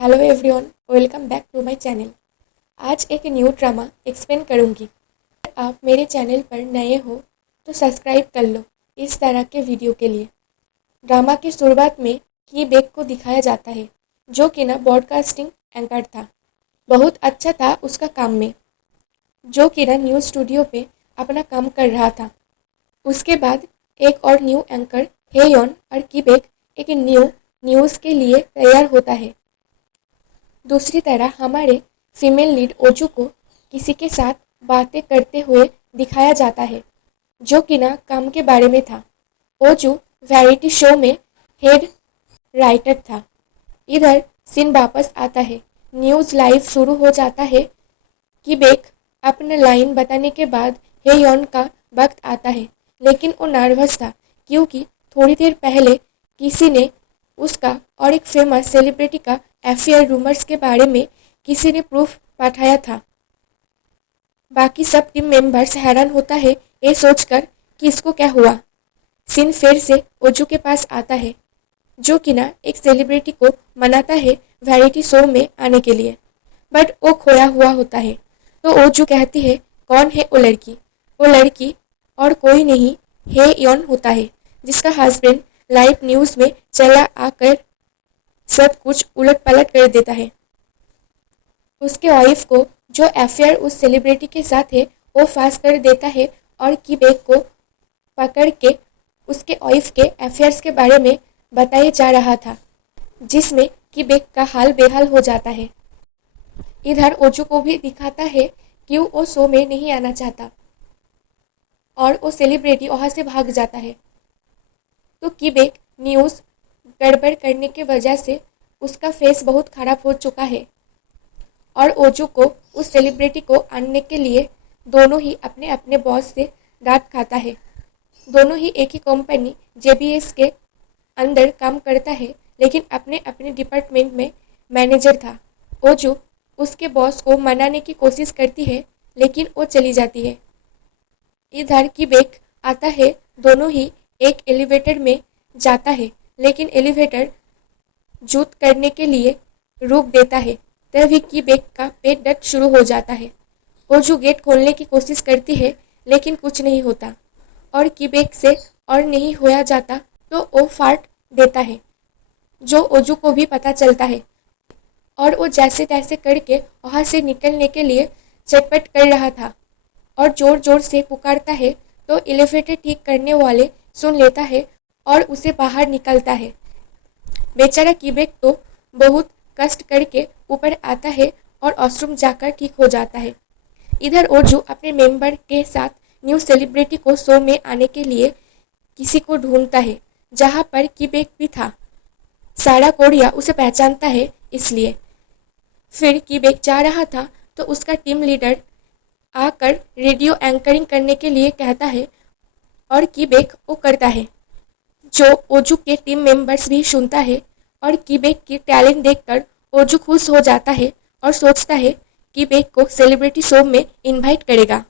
Hello everyone, welcome back to my channel. आज एक new drama explain करूंगी। अगर आप मेरे चैनल पर नए हो तो सब्सक्राइब कर लो इस तरह के वीडियो के लिए। ड्रामा की शुरुआत में की बेक को दिखाया जाता है, जो कि ना ब्रॉडकास्टिंग एंकर था। बहुत अच्छा था उसका काम में, जो कि ना न्यूज़ स्टूडियो पे अपना काम कर रहा था। उसके बाद एक और न्यू एंकर हेयन और कीबेक एक न्यू न्यूज़ के लिए तैयार होता है। दूसरी तरफ हमारे फीमेल लीड ओजू को किसी के साथ बातें करते हुए दिखाया जाता है, जो कि ना काम के बारे में था। ओजू वैरायटी शो में हेड राइटर था। इधर सीन वापस आता है, न्यूज़ लाइव शुरू हो जाता है। कि बेक अपना लाइन बताने के बाद हेयन का वक्त आता है, लेकिन वो नर्वस था क्योंकि थोड़ी देर पहले किसी ने उसका और एक फेमस सेलिब्रिटी का अफेयर रूमर्स के बारे में किसी ने प्रूफ पठाया था। बाकी सब टीम मेंबर्स हैरान होता है ये सोचकर कि इसको क्या हुआ। सीन फिर से ओजू के पास आता है, जो कि ना एक सेलिब्रिटी को मनाता है वैरायटी शो में आने के लिए, बट वो खोया हुआ होता है। तो ओजू कहती है, कौन है वो लड़की? वो लड़की और कोई नहीं हे यन होता है, जिसका हस्बैंड लाइव न्यूज़ में चला आकर सब कुछ उलट पलट कर देता है। उसके वाइफ को जो अफेयर उस सेलिब्रिटी के साथ है वो फांस कर देता है और कीबेक को पकड़ के उसके वाइफ के अफेयर्स के बारे में बताया जा रहा था, जिसमें कीबेक का हाल बेहाल हो जाता है। इधर ओजू को भी दिखाता है कि वो शो में नहीं आना चाहता और वो सेलिब्रिटी वहाँ से भाग जाता है। तो कीबेक न्यूज़ गड़बड़ करने की वजह से उसका फेस बहुत खराब हो चुका है और ओजू को उस सेलिब्रिटी को आनने के लिए दोनों ही अपने अपने बॉस से डांट खाता है। दोनों ही एक ही कंपनी जेबीएस के अंदर काम करता है, लेकिन अपने अपने डिपार्टमेंट में मैनेजर था। ओजू उसके बॉस को मनाने की कोशिश करती है, लेकिन वो चली जाती है। इधर की बेक आता है, दोनों ही एक एलिवेटर में जाता है, लेकिन एलिवेटर जूत करने के लिए रोक देता है। तभी की बेक का पेट दर्द शुरू हो जाता है। ओजू गेट खोलने की कोशिश करती है, लेकिन कुछ नहीं होता और कीबेक से और नहीं होया जाता तो वो फाट देता है, जो ओजू को भी पता चलता है और वो जैसे तैसे करके वहाँ से निकलने के लिए चटपट कर रहा था और जोर जोर से पुकारता है। तो एलिवेटर ठीक करने वाले सुन लेता है और उसे बाहर निकलता है। बेचारा कीबेक तो बहुत कष्ट करके ऊपर आता है और वॉशरूम जाकर ठीक हो जाता है। इधर ओजू अपने मेंबर के साथ न्यू सेलिब्रिटी को शो में आने के लिए किसी को ढूंढता है, जहां पर कीबेक भी था। सारा कोरिया उसे पहचानता है, इसलिए फिर कीबेक जा रहा था तो उसका टीम लीडर आकर रेडियो एंकरिंग करने के लिए कहता है और कीबेक वो करता है, जो ओजू के टीम मेंबर्स भी सुनता है और कीबेक की टैलेंट देखकर ओजू खुश हो जाता है और सोचता है कीबेक को सेलिब्रिटी शो में इनवाइट करेगा।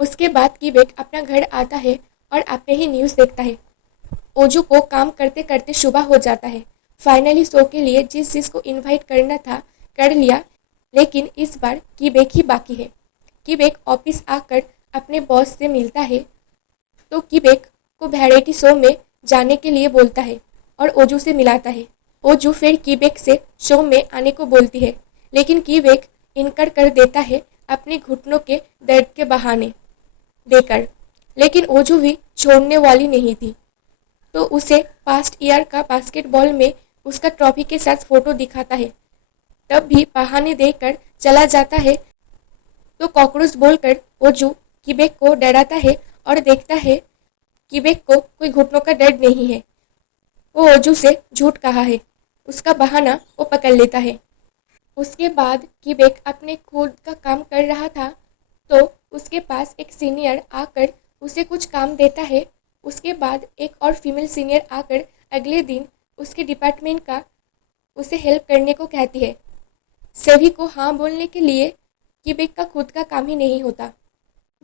उसके बाद कीबेक अपना घर आता है और अपने ही न्यूज़ देखता है। ओजू को काम करते करते सुबह हो जाता है। फाइनली शो के लिए जिस जिसको इनवाइट करना था कर लिया, लेकिन इस बार कीबेक ही बाकी है। कीबेक ऑफिस आकर अपने बॉस से मिलता है, तो कीबेक को वैरायटी शो में जाने के लिए बोलता है और ओजू से मिलाता है। ओजू फिर कीबेक से शो में आने को बोलती है, लेकिन कीबेक इनकार कर देता है अपने घुटनों के दर्द के बहाने देकर। लेकिन ओजू भी छोड़ने वाली नहीं थी, तो उसे पास्ट ईयर का बास्केटबॉल में उसका ट्रॉफी के साथ फोटो दिखाता है। तब भी बहाने देकर चला जाता है, तो कॉकरोच बोलकर ओजू कीबेक को डराता है और देखता है कीबेक को कोई घुटनों का दर्द नहीं है। वो ओजू से झूठ कहा है, उसका बहाना वो पकड़ लेता है। उसके बाद कीबेक अपने खुद का काम कर रहा था, तो उसके पास एक सीनियर आकर उसे कुछ काम देता है। उसके बाद एक और फीमेल सीनियर आकर अगले दिन उसके डिपार्टमेंट का उसे हेल्प करने को कहती है। सभी को हाँ बोलने के लिए कीबेक का खुद का काम ही नहीं होता।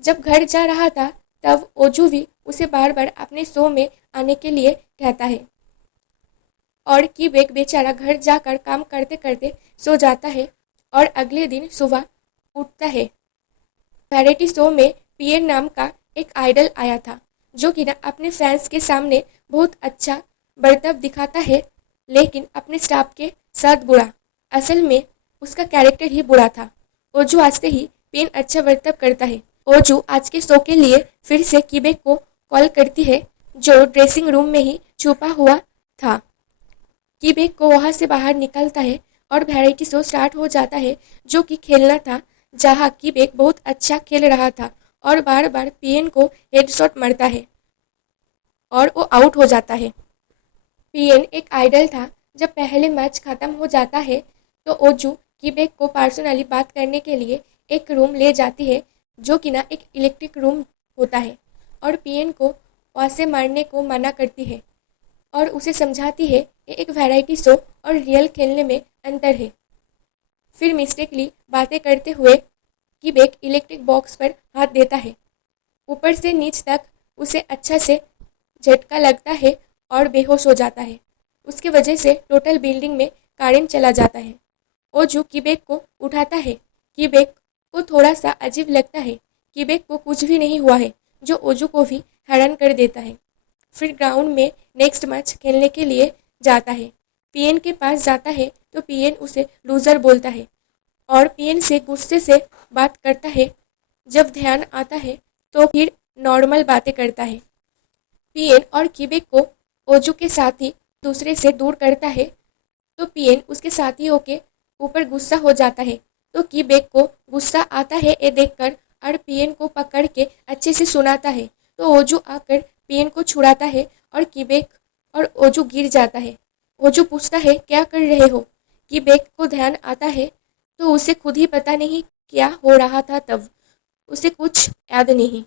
जब घर जा रहा था तब ओजू भी उसे बार बार अपने शो में आने के लिए कहता है और कीबेक बेचारा घर जाकर काम करते करते सो जाता है और अगले दिन सुबह उठता है। वैरायटी शो में पीएन नाम का एक आइडल आया था जो कि ना अपने फैंस के सामने बहुत अच्छा बर्ताव दिखाता है, लेकिन अपने स्टाफ के साथ बुरा। असल में उसका कैरेक्टर ही बुरा था। ओजू आज से ही पीएन अच्छा बर्ताव करता है। ओजू आज के शो के लिए फिर से कीबेक को कॉल करती है जो ड्रेसिंग रूम में ही छुपा हुआ था। कीबेक को वहां से बाहर निकलता है और वैरायटी शो स्टार्ट हो जाता है जो कि खेलना था, जहां कीबेक बहुत अच्छा खेल रहा था और बार बार पीएन को हेडशॉट मारता है और वो आउट हो जाता है। पीएन एक आइडल था। जब पहले मैच खत्म हो जाता है तो ओजू कीबेक को पर्सनली बात करने के लिए एक रूम ले जाती है जो कि ना एक इलेक्ट्रिक रूम होता है और पीएन को वहाँ से मारने को मना करती है और उसे समझाती है कि एक वैरायटी शो और रियल खेलने में अंतर है। फिर मिस्टेकली बातें करते हुए कीबेक इलेक्ट्रिक बॉक्स पर हाथ देता है। ऊपर से नीच तक उसे अच्छा से झटका लगता है और बेहोश हो जाता है। उसकी वजह से टोटल बिल्डिंग में करंट चला जाता है। ओजू कीबेक को उठाता है। कीबेक को थोड़ा सा अजीब लगता है। कीबेक को कुछ भी नहीं हुआ है, जो ओजू को भी हैरान कर देता है। फिर ग्राउंड में नेक्स्ट मैच खेलने के लिए जाता है। पीएन के पास जाता है तो पीएन उसे लूजर बोलता है और पीएन से गुस्से से बात करता है। जब ध्यान आता है तो फिर नॉर्मल बातें करता है। पीएन और कीबेक को ओजू के साथी दूसरे से दूर करता है तो पीएन उसके साथियों के ऊपर गुस्सा हो जाता है। तो कीबेक को गुस्सा आता है ये देखकर और पीएन को पकड़ के अच्छे से सुनाता है। तो ओजू आकर पीएन को छुड़ाता है और कीबेक और ओजू गिर जाता है। ओजू पूछता है क्या कर रहे हो। कीबेक को ध्यान आता है तो उसे खुद ही पता नहीं क्या हो रहा था, तब उसे कुछ याद नहीं।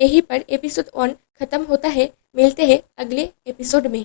यहीं पर एपिसोड 1 खत्म होता है। मिलते हैं अगले एपिसोड में।